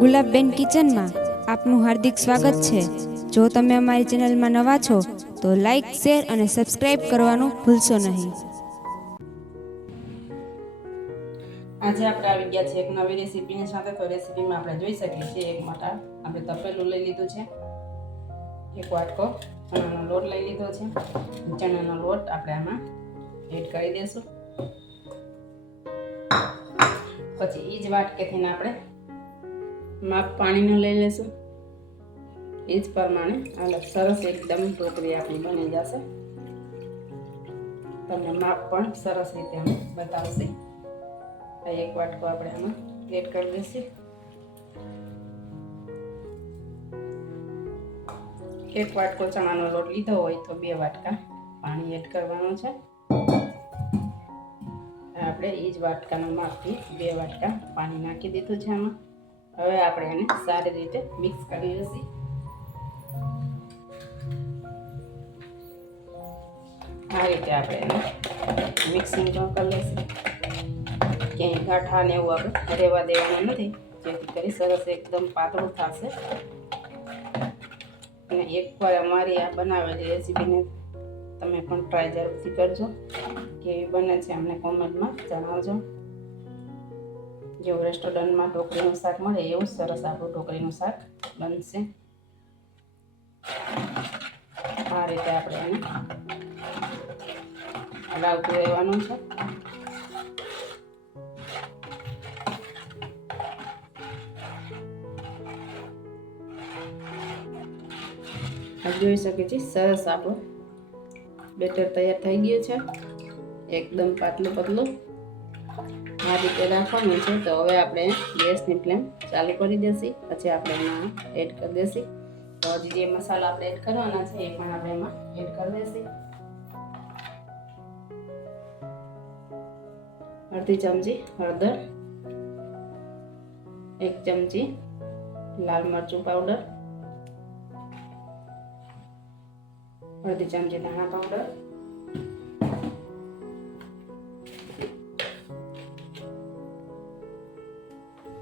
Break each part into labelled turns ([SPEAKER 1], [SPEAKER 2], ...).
[SPEAKER 1] ગુલાબબેન કિચનમાં આપનું હાર્દિક સ્વાગત છે. જો તમે અમારી ચેનલમાં નવા છો, તો લાઈક શેર અને સબસ્ક્રાઈબ કરવાનું ભૂલશો નહીં.
[SPEAKER 2] આજે આપણે આવી ગયા છે એક નવી રેસીપીની સાથે. તો રેસીપીમાં આપણે જોઈ શકીએ છીએ એક મોટા આપણે તપેલું લઈ લીધું છે. એક વાટકો ચણાનો લોટ લઈ લીધો છે. ચણાનો લોટ આપણે આમાં એડ કરી દઈશું. પછી એ જ વાટકેથી આપણે માપ પાણીનું લઈ લઈશું એ જ પ્રમાણે અલગ સરસ એકદમ ટોકરી આપણી બની જશે. તમને માપ પણ સરસ રીતે અમે બતાવશે. આ એક વાટકો આપણે આમાં એડ કરી દઈશું. એક વાટકો ચણાનો લોટ લીધો હોય તો બે વાટકા પાણી એડ કરવાનું છે. આપણે એ જ વાટકાના માપથી બે વાટકા પાણી નાખી દીધું છે આમાં. હવે આપણે એને સારી રીતે મિક્સ કરી લઈશું. આ રીતે આપણે એને મિક્સિંગ પણ કરી લઈશું. ક્યાંય ગાંઠા ને એવું આપણે રહેવા દેવાનું નથી. જેથી કરી સરસ એકદમ પાતળું થશે. અને એકવાર અમારી આ બનાવેલી રેસીપીને તમે પણ ટ્રાય જરૂરથી કરજો. કેવી બને છે અમને કોમેન્ટમાં જણાવજો. જેવું રેસ્ટોરન્ટમાં ઢોકળીનું શાક મળે, એવું સરસ આપણું ઢોકળીનું શાક બનશે. આ રીતે આપણે એને હલાવતું રહેવાનું છે. જોઈ શકે છે, સરસ આપણું બેટર તૈયાર થઈ ગયું છે. એકદમ પાતળું પતલું. આ રીતે રાખવાનું છે તો હવે આપણે ગેસની ફ્લેમ ચાલુ કરી દેસી પછી આપણે એમાં એડ કરી દેસી તો હજી જે મસાલા આપણે એડ કરવાના છે, એ પણ આપણે એમાં એડ કરી દેસી અડધી ચમચી હળદર, એક ચમચી લાલ મરચું પાવડર અડધી ચમચી ધાણા પાવડર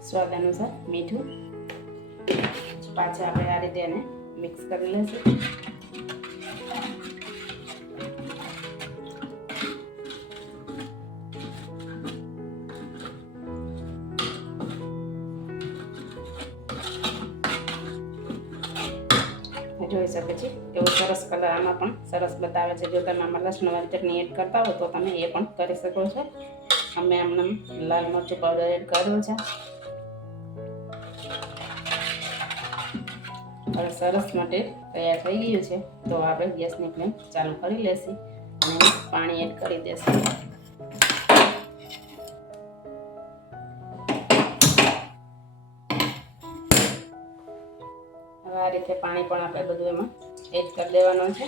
[SPEAKER 2] સ્વાદ અનુસાર મીઠું. પાછા આપણે આ રીતે એને મિક્સ કરી લઈશું જોઈ શકે છે એવો સરસ કલર આમાં પણ સરસ બતાવે છે. જો તમે આમાં લસણવાળી ચટણી એડ કરતા હો તો તમે એ પણ કરી શકો છો. અમે આમને લાલ મરચું પાવડર એડ કર્યો છે. હવે સરસ માટે તૈયાર થઈ ગયું છે. તો આપણે ગેસની ફ્લેમ ચાલુ કરી લેશું. અને પાણી એડ કરી દેશું. હવે આ રીતે પાણી પણ આપણે બધું એમાં એડ કરી દેવાનું છે.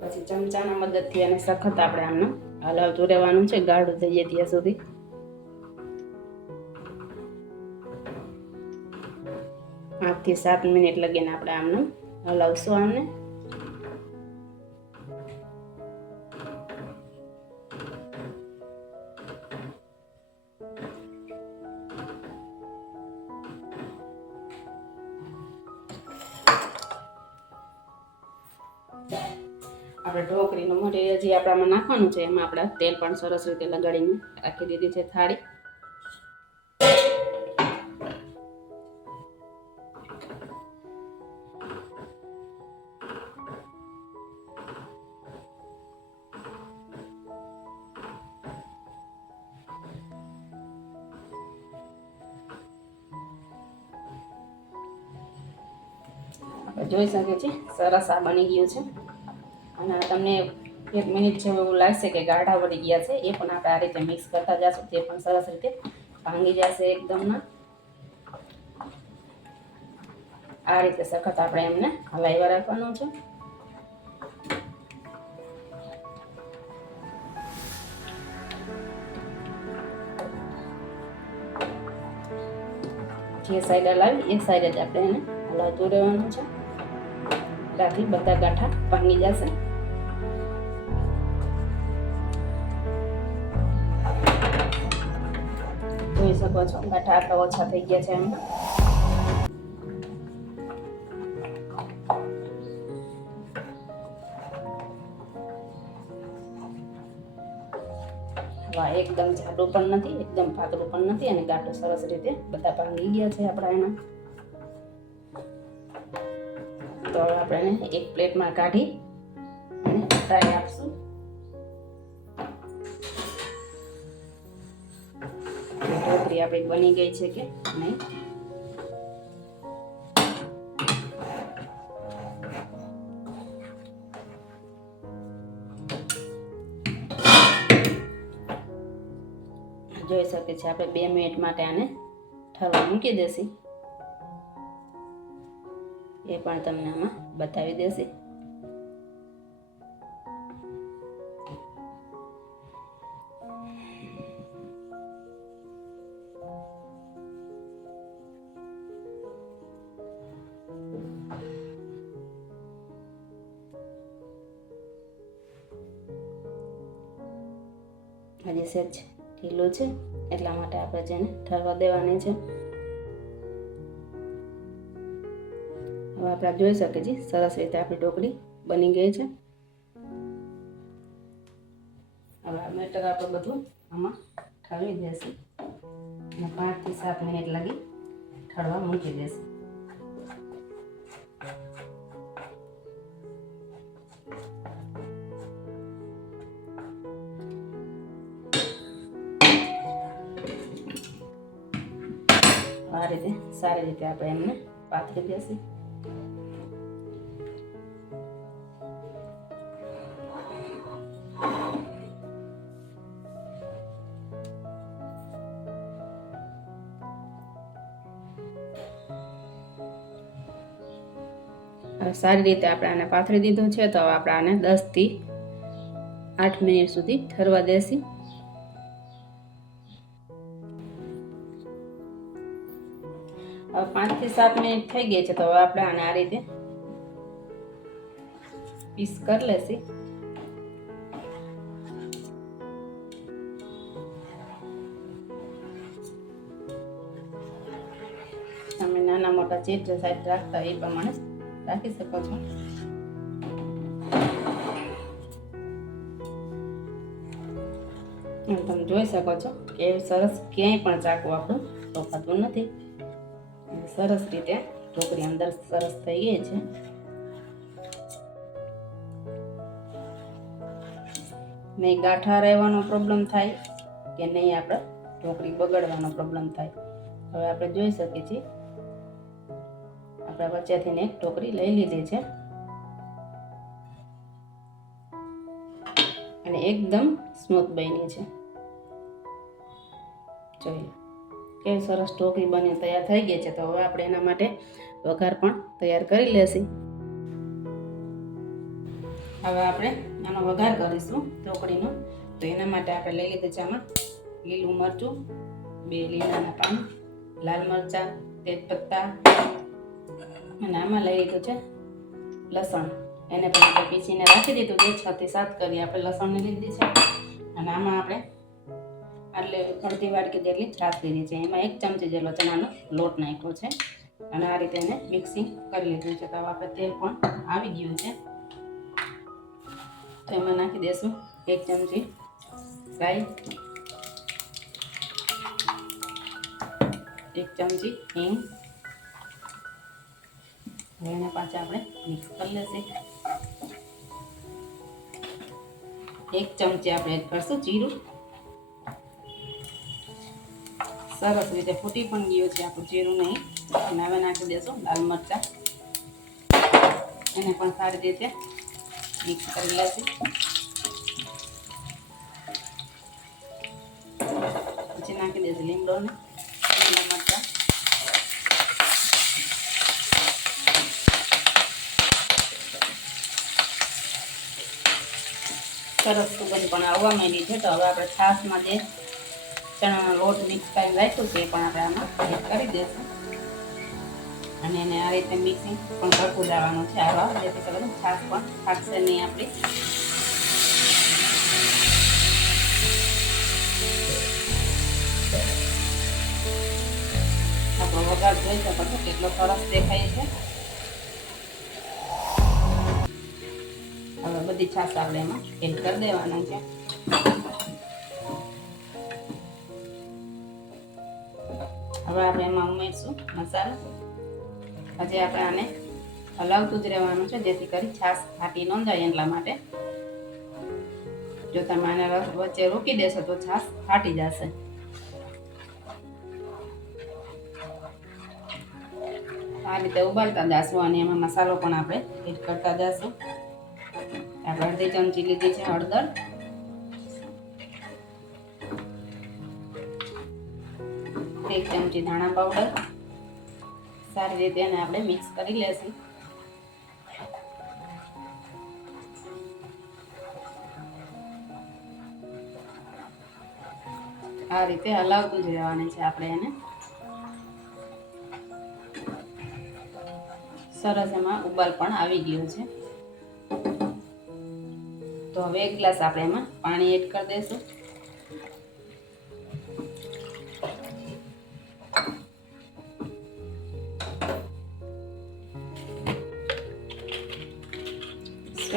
[SPEAKER 2] પછી ચમચાના મદદથી અને સખત આપણે આમને હલાવતું રહેવાનું છે, ગાઢું થઈ જાય ત્યાં સુધી. પાંચથી સાત મિનિટ લગીને આપણે આમને હલાવશું આમને. આપણે ઢોકળીનું મટીરિયલ જે આપણામાં નાખવાનું છે, એમાં આપણે તેલ પણ સરસ રીતે લગાડીને રાખી દીધી છે થાળી. જોઈ શકીએ છીએ, સરસ આ બની ગયું છે. અને તમને એક મિનિટ જેવું એવું લાગશે કે ગાઢા વળી ગયા છે, એ પણ આપણે આ રીતે મિક્સ કરતા જશું, તે પણ સરસ રીતે ભાંગી જશે એકદમના આ રીતે સખત આપણે એમને હલાવ્યા રાખવાનું છે. જે સાઈડ હલાવી, એ સાઈડ જ આપણે એને હલાવતું રહેવાનું છે. ત્યાંથી બધા ગાંઠા ભાંગી જશે. શકો છો. ગાંઠા આટલા ઓછા થઈ ગયા છે એમ હવા એકદમ જાડું પણ નથી, એકદમ પાતળું પણ નથી અને ગાંઠો સરસ રીતે બધા ભાંગી ગયા છે આપણા એના. તો આપણે એક પ્લેટમાં કાઢી અને ટ્રાય આપશું. આપણી બની ગઈ છે કે નહીં? જોઈ શકે છે આપણે બે મિનિટ માટે આને ઠરવા મૂકી દેસી એ પણ તમને આમાં બતાવી દેશે. હજી સેજ ઢીલું છે, એટલા માટે આપણે જેને ઠરવા દેવાની છે. હવે આપણે જોઈ શકીએ છીએ, સરસ રીતે આપણી ઢોકળી બની ગઈ છે. હવે આ મેટર આપણે બધું આમાં ઠરવી દેશે. અને પાંચથી સાત મિનિટ લાગી ઠરવા મૂકી દેશે. સારી રીતે આપણે એમને પાથરી દેશે સારી રીતે આપણે આને પાથરી દીધું છે, તો આપણે આને દસથી આઠ મિનિટ સુધી ઠરવા દેસી પાંચથી સાત મિનિટ થઈ ગઈ છે તો હવે આપણે આને આ રીતે પીસ કરી લેશી. તમે નાના મોટા જે સાઈડ રાખતા એ પ્રમાણે રાખી શકો છો. તમે જોઈ શકો છો કે સરસ ક્યાંય પણ ચાકુ આપણું કપાતું નથી. સરસ રીતે ઢોકળી અંદર સરસ થઈ ગઈ છે. નહીં ગાંઠા રહેવાનો પ્રોબ્લેમ થાય કે નહીં આપણે ઢોકળી બગડવાનો પ્રોબ્લેમ થાય. હવે આપણે જોઈ શકીએ છીએ. આપણા વચ્ચેથી એક ઢોકળી લઈ લીધી છે. અને એકદમ સ્મૂથ બની છે. જોઈએ. કેવી સરસ ઢોકળી બની, તૈયાર થઈ ગઈ છે. તો હવે આપણે એના માટે વઘાર પણ તૈયાર કરી લેશી. હવે આપણે આનો વઘાર કરીશું ઢોકળીનો. તો એના માટે આપણે લઈ લીધું છે આમાં લીલું મરચું, બે લીલાના પાન, લાલ મરચાં, તેજપત્તા, અને આમાં લઈ લીધું છે લસણ. એને પણ આપણે પીસીને રાખી દીધું છે છ થી સાત કરી આપણે લસણ લીધી છે. અને આમાં આપણે એટલે અડધી વાટકી જેટલી છાશ લીધી છે. એમાં એક ચમચી જેટલો ચણાનો લોટ નાખ્યો છે. અને આ રીતે એને મિક્સિંગ કરી લીધું છે. તો આપણે તેલ પણ આવી ગયું છે. તો એમાં નાખી દઈશું એક ચમચી રાઈ, એક ચમચી હિંગ એને પાછા આપણે મિક્સ કરી લેશે. એક ચમચી આપણે એડ કરશું જીરું. સરસ રીતે ફૂટી પણ ગયું છે, આપણું જીરું નહીં. અને હવે નાખી દેશું, લાલ મરચાં. એને પણ સારી રીતે મિક્સ કરી લેશે. પછી નાખી દેશે લીમડો ને લીલા મરચાં. સરસ સુગંધ પણ આવવા માંડી છે. તો હવે આપણે છાશમાં જે ચણાનો લોટ મિક્સ કરી રાખ્યો છે એ પણ આપણે આમાં એડ કરી દઈશું. અને એને આ રીતે મિક્સિંગ પણ કરતું જવાનું છે આવા જેથી કરીને છાશ પણ ફાટશે નહીં આપણી. આપણો વઘાર જોઈ શકો છો કેટલો સરસ દેખાય છે. હવે બધી છાશ આપણે એમાં એડ કરી દેવાનું છે. હવે આપણે એમાં ઉમેરશું મસાલો. હજી આપણે આને હલાવતું જ રહેવાનું છે, જેથી કરી છાશ ફાટી ન જાય એટલા માટે. જો તમે આને વચ્ચે રોકી દેશો તો છાશ ફાટી જશે. આ રીતે ઉબાલતા જશું અને એમાં મસાલો પણ આપણે એડ કરતા જશું. આપણે અડધી ચમચી લીધી છે હળદર. ચમચી ધાણા પાવડર સારી રીતે એને આપણે મિક્સ કરી લેશું. આ રીતે હલાવતું જ રહેવાનું છે આપણે એને. સરસ એમાં ઉબાલ પણ આવી ગયો છે. તો હવે એક ગ્લાસ આપણે એમાં પાણી એડ કરી દઈશું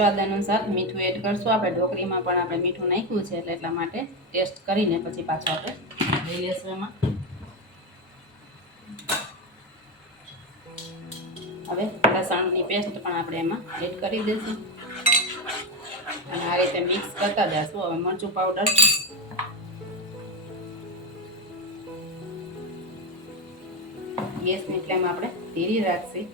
[SPEAKER 2] સ્વાદ અનુસાર મીઠું એડ કરશું. આપણે ઢોકળીમાં પણ આપણે મીઠું નાખ્યું છે એટલે એટલા માટે ટેસ્ટ કરીને પછી પાછું આપણે લઈ લેશું એમાં. હવે લસણની પેસ્ટ પણ આપણે એમાં એડ કરી દઈશું. અને આ રીતે મિક્સ કરતા જશું. હવે મરચું પાવડર ગેસની ફ્લેમ આપણે ધીરી રાખશી.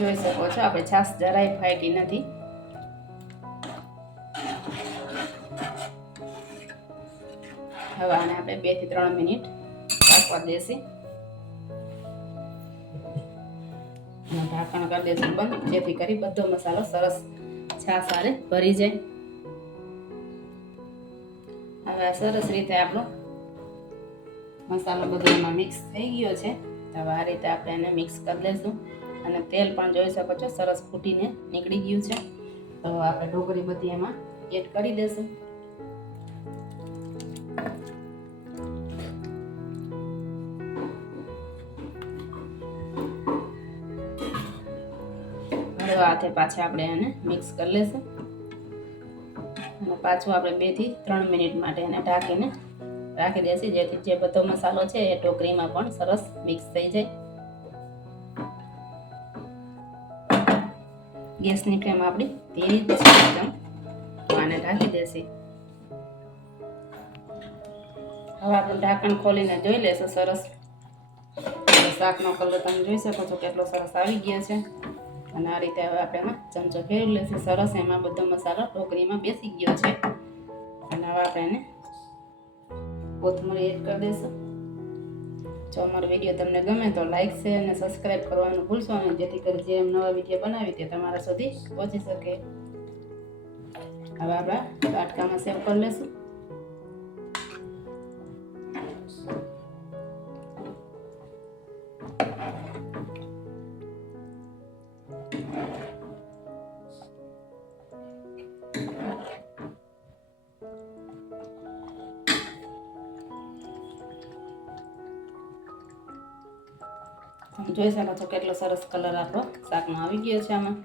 [SPEAKER 2] જોઈ શકો છો. આપણે છાશ જરાય ફાટી નથી. હવે આને આપણે બેથી ત્રણ મિનિટ પાકવા દેસી ઢાંકણ કરી દેશું બંધ. જેથી કરી બધો મસાલો સરસ છાશ સારે ભરી જાય. હવે સરસ રીતે આપણો મસાલો બધો એમાં મિક્સ થઈ ગયો છે. હવે આ રીતે આપણે એને મિક્સ કરી લઈશું અને તેલ પણ જોઈ શકો છો, સરસ ફૂટીને નીકળી ગયું છે. તો આપણે ઢોકળી બધી એમાં એડ કરી દઈશું હળવા હાથે પાછા આપણે એને મિક્સ કરી લઈશું અને પાછું આપણે બેથી ત્રણ મિનિટ માટે એને ઢાંકીને રાખી દઈશું જેથી જે બધો મસાલો છે એ ટોકરીમાં પણ સરસ મિક્સ થઈ જાય. ગેસની ફ્લેમ આપણી ધીરી એકદમ. આને ઢાંકી દેશે હવે આપણે ઢાંકણ ખોલીને જોઈ લેશું સરસ. શાકનો કલર તમે જોઈ શકો છો કેટલો સરસ આવી ગયો છે. અને આ રીતે હવે આપણે એમાં ચમચો ફેરવી લેશે. સરસ એમાં બધો મસાલો ટોકરીમાં બેસી ગયો છે. અને હવે આપણે એને કોથમરી એડ કરી દઈશું જો અમારો વીડિયો તમને ગમે તો લાઇક શેર અને સબસ્ક્રાઈબ કરવાનું ભૂલશો નહીં. જેથી કરી જે નવા વીડિયો બનાવી તે તમારા સુધી પહોંચી શકે. હવે આપણે વાટકામાં સેવ કરી લઈશું જોઈ શકો છો કેટલો સરસ કલર આપણો શાકમાં આવી ગયો છે આમાં.